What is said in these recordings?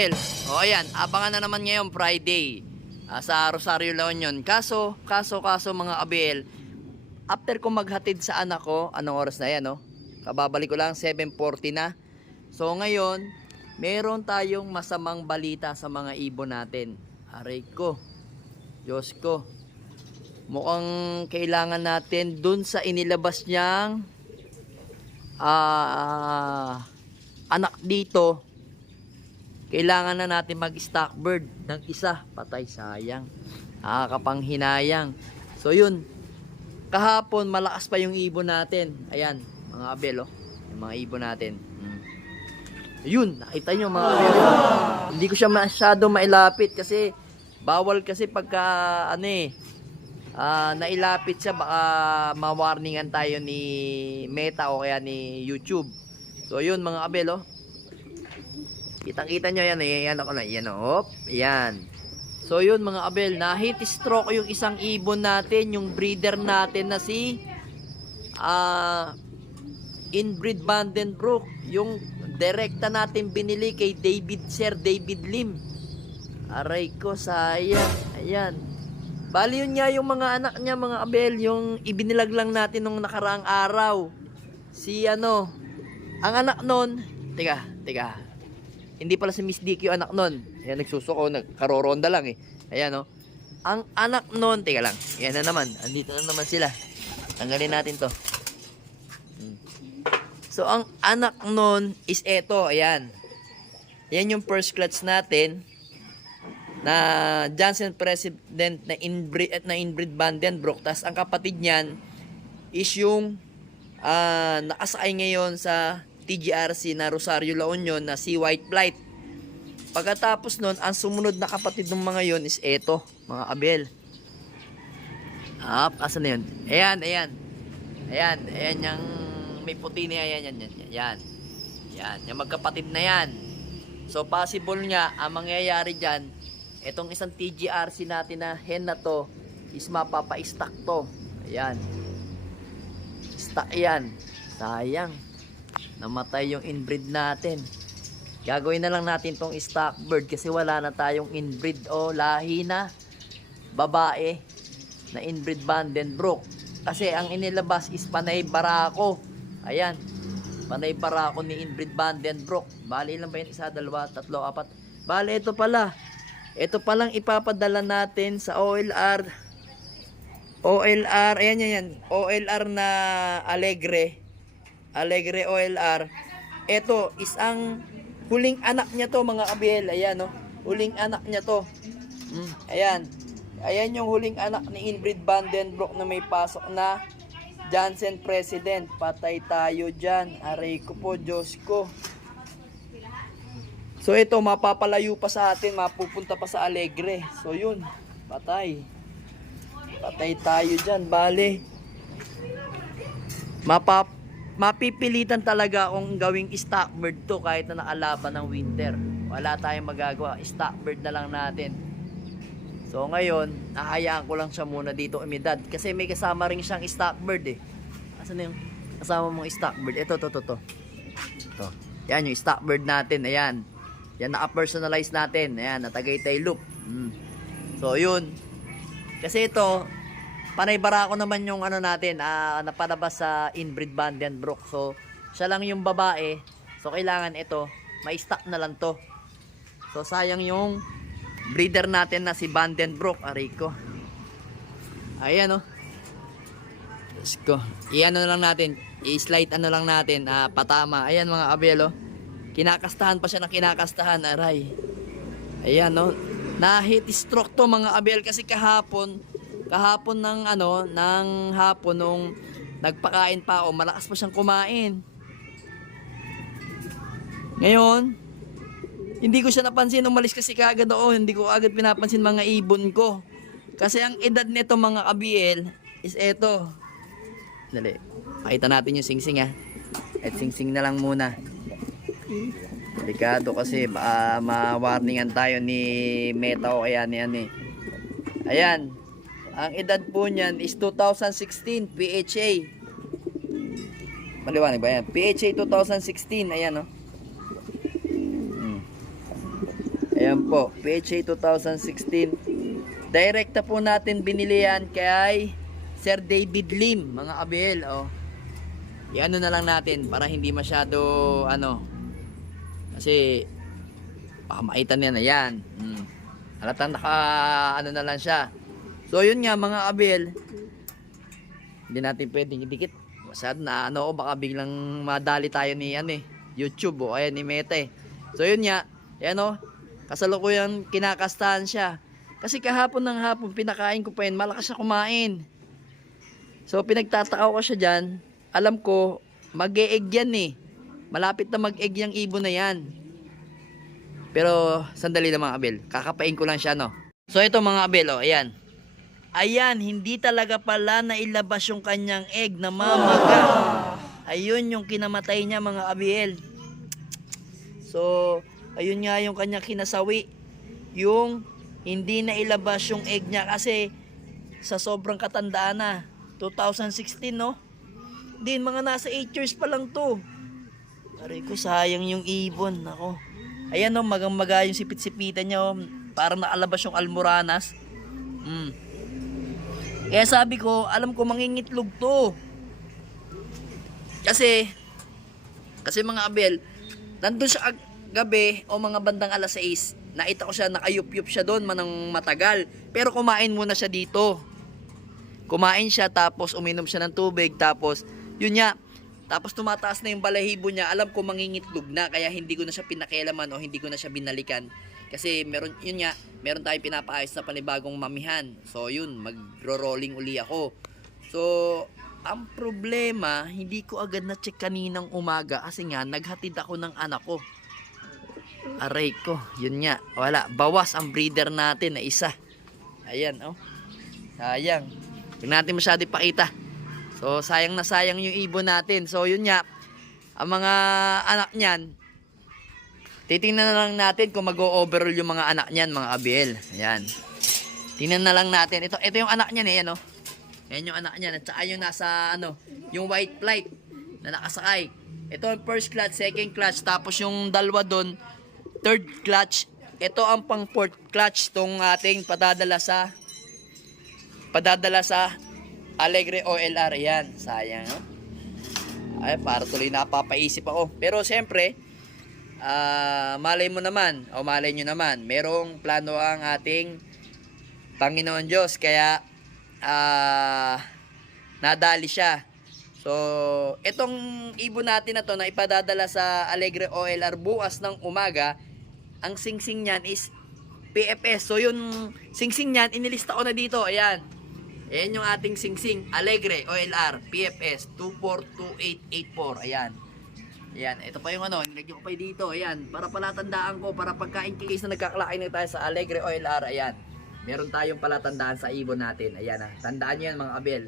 abel. O ayan, abangan na naman ngayon Friday sa Rosario La Union. Kaso mga abel, after ko maghatid sa anak ko, anong oras na yan, no? Kababalik ko lang, 7:40 na. So ngayon, meron tayong masamang balita sa mga ibon natin. Aray ko, Diyos ko. Mukhang kailangan natin dun sa inilabas niyang anak dito. Kailangan na natin mag-stock bird ng isa. Patay, sayang. Nakakapanghinayang. So yun, kahapon malakas pa yung ibon natin. Ayan, mga abel, oh. Yung mga ibon natin. Yun, nakita nyo mga abel. Hindi ko siya masyado mailapit kasi bawal kasi pagka nailapit siya, baka ma-warningan tayo ni Meta o kaya ni YouTube. So yun mga abel, oh. Kitang-kita nyo yan, yan ako na, yan, oh. Yan. So yun mga abel, na heat stroke yung isang ibon natin, yung breeder natin na si Inbreed Vandenbroek, yung direkta natin binili kay Sir David Lim. Aray ko, sayang. Ayan. Bali yun nga yung mga anak niya mga abel, yung ibinilag lang natin nung nakaraang araw. Si ang anak nun, teka. Hindi pala si Miss Dicky yung anak nun. Ayan, nagsusuko, nagkaroronda lang eh. Ayan, oh. Ang anak nun, teka lang. Ayan na naman, andito na naman sila. Tanggalin natin to. So, ang anak nun is eto, ayan. Ayan yung first clutch natin na Johnson President na inbreed Vandenbroek. Tas ang kapatid niyan is yung nakasakay ngayon sa TGRC na Rosario La Union na si White Flight. Pagkatapos nun, ang sumunod na kapatid ng mga yon is eto, mga abel. Asan na yun? Ayan yung may puti na yan. Yan, yung magkapatid na yan. So possible nga, ang mangyayari dyan, etong isang TGRC natin na hen na to is mapapa-stack to. Ayan. Stack yan. Sayang. Namatay yung inbreed natin. Gagawin na lang natin tong stock bird kasi wala na tayong inbreed o lahi na babae na inbreed Vandenbroek. Kasi ang inilabas is panay barako. Ayan. Panay barako ni inbreed Vandenbroek. Bali lang ba yun? 1, 2, 3, 4. Bali ito pala. Ito palang ipapadala natin sa OLR. Ayan. OLR na Alegre OLR. Ito is ang huling anak niya to mga abel. Ayan, no? Huling anak niya to. Ayan. Ayan yung huling anak ni Inbreed Vandenbroek na may pasok na Johnson President. Patay tayo dyan. Aray ko po, Diyos ko. So ito, mapapalayo pa sa atin, mapupunta pa sa Alegre. So yun, patay tayo dyan. Bale, mapipilitan talaga akong gawing stock bird to kahit na nakalaban ng winter. Wala tayong magagawa, stock bird na lang natin. So ngayon, nahayaan ko lang siya muna dito umidad kasi may kasama rin siyang stock bird eh. Asan na yung kasama mong stock bird? Ito. Yan yung stock bird natin, ayan. Yan, naka-personalize natin. Ayan, na Tagaytay loop. So yun, kasi ito panay barako naman yung natin, napalabas sa Inbreed Vandenbroek. So, siya lang yung babae. So, kailangan ito, may stock na lang to. So, sayang yung breeder natin na si Vandenbroek. Aray ko. Ayan, oh. Let's go. I-ano na lang natin. I-slide lang natin. Patama. Ayan, mga abel, oh. Kinakastahan pa siya ng kinakastahan. Aray. Ayan, oh. Na-heat stroke to, mga abel. Kasi kahapon ng hapon nung nagpakain pa ako, malakas pa siyang kumain. Ngayon, hindi ko siya napansin, umalis kasi kaagad ako, hindi ko agad pinapansin mga ibon ko. Kasi ang edad nito mga kabiel is eto. Dali, pakita natin yung singsing At singsing na lang muna. Delikado kasi baka ma-warningan tayo ni Meta o kaya ni Ayan. Ang edad po niyan is 2016 PHA. Maliwanag ba yan? PHA 2016. Ayan, no? Ayan po, PHA 2016. Direkta po natin binili yan kay Sir David Lim, mga kabel. Oh. Iano na lang natin para hindi masyado ano. Kasi baka makita niya na yan. Halatang naka ano na lang siya. So yun nga mga kabel. Hindi natin pwedeng idikit. Masyado na ano, baka biglang madali tayo ni YouTube o ayan ni Meta eh. So yun nga, ayan o, kasalukuyang kinakastahan siya. Kasi kahapon ng hapon pinakain ko pa yun, malakas siya kumain. So pinagtataka ko siya dyan. Alam ko, mag-e-egg yan eh. Malapit na mag-egg yung ibon na yan. Pero sandali na mga kabel, kakapain ko lang siya no. So ito mga kabel, oh, ayan. Ayan, hindi talaga pala nailabas yung kanyang egg na mamaga. Ayun yung kinamatay niya mga kabel. So, ayun nga yung kanyang kinasawi. Yung hindi na ilabas yung egg niya kasi sa sobrang katandaan na. 2016 no? Din mga nasa 8 years pa lang to. Aray ko, sayang yung ibon. Nako. Ayan no, magang-maga yung sipit-sipitan niya. Oh. Parang nakalabas yung almoranas. Kaya sabi ko, alam ko mangingitlog to. Kasi mga kabel, nandun siya gabi o mga bandang alas 6, nakita ko siya, nakayup-yup siya doon manang matagal. Pero kumain muna siya dito. Kumain siya tapos uminom siya ng tubig tapos yun nga, tapos tumataas na yung balahibo niya. Alam ko mangingitlog na kaya hindi ko na siya pinakialaman o hindi ko na siya binalikan. Kasi meron, yun nga, meron tayong pinapaayos na panibagong mamihan. So yun, magro-rolling uli ako. So, ang problema, hindi ko agad na-check kaninang umaga kasi nga, naghatid ako ng anak ko. Aray ko, yun nga, wala, bawas ang breeder natin na isa. Ayan, oh. Sayang. Huwag natin masyado ipakita. So, sayang na sayang yung ibon natin. So, yun nga, ang mga anak niyan, titingnan na lang natin kung mag-o-overall yung mga anak niyan, mga abel. Ayan. Tingnan na lang natin. Ito yung anak niyan eh, ano? Ayan yung anak niyan. At saka yung nasa, ano, yung white flight na nakasakay. Ito ang first clutch, second clutch. Tapos yung dalawa doon, third clutch. Ito ang pang fourth clutch. Itong ating padadala sa Alegre OLR. Ayan. Sayang, no? Ay, para tuloy napapaisip ako. Pero siyempre, malay mo naman o malay nyo naman, merong plano ang ating Panginoon Diyos kaya nadali siya. So itong ibon natin na to na ipadadala sa Alegre OLR bukas ng umaga, ang singsing niyan is PFS. So yung singsing niyan inilista ko na dito. Ayan yung ating singsing Alegre OLR PFS 242884. Ayan. Ayan, ito pa yung ano, nilagyan ko pa dito. Ayan, para palatandaan ko, para pagka in case na nagkaklakay na tayo sa Alegre OLR, ayan. Meron tayong palatandaan sa ibon natin. Ayan tandaan nyo yan mga kabel.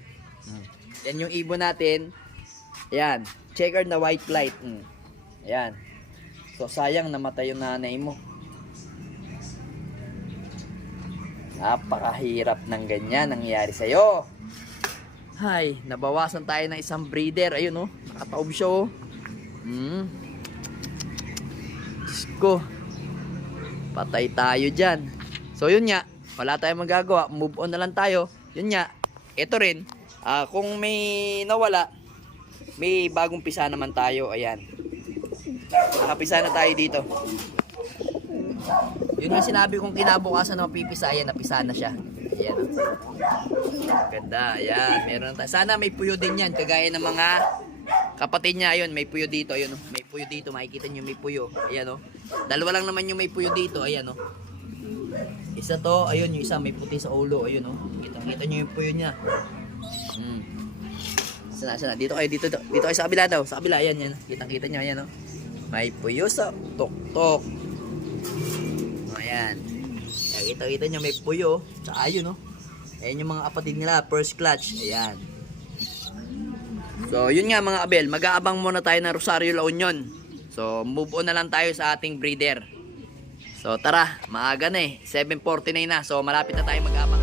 Yan yung ibon natin. Ayan, checkered na white flight. Ayan. So sayang namatay yung nanay mo. Napakahirap ng ganyan nangyari sa'yo. Hay, nabawasan tayo ng isang breeder. Ayun oh, nakataob siya oh. Diyos ko, patay tayo dyan. So yun nga, wala tayong magagawa, move on na lang tayo. Yun nga, ito rin, kung may nawala, may bagong pisa naman tayo. Ayan, nakapisa na tayo dito. Yun nga sinabi kong kinabukasan na mapipisa. Ayan, napisa na siya. Ayan, ganda. Ayan, meron tayo. Sana may puyo din yan, kagaya ng mga kapatid niya. Ayun, may puyo dito. Ayun, may puyo dito. Makikita niyo may puyo. Ayan, oh. Dalawa lang naman yung may puyo dito. Ayan, oh. Isa to, ayun, yung isa may puti sa ulo. Ayun, oh. Kita niyo yung puyo niya. Sana. Dito kayo sa kabila daw. Sa kabila, ayan, yan. Kita niyo, ayan, oh. May puyo sa tuktok. Ayan. Kita niyo may puyo. Tsaka ayun, oh. Ayan yung mga kapatid nila, first clutch. Ayan. So, yun nga mga kabel, mag-aabang muna tayo ng Rosario La Union. So, move on na lang tayo sa ating breeder. So, tara, maaga na eh. 7:49 na. So, malapit na tayo mag-aabang.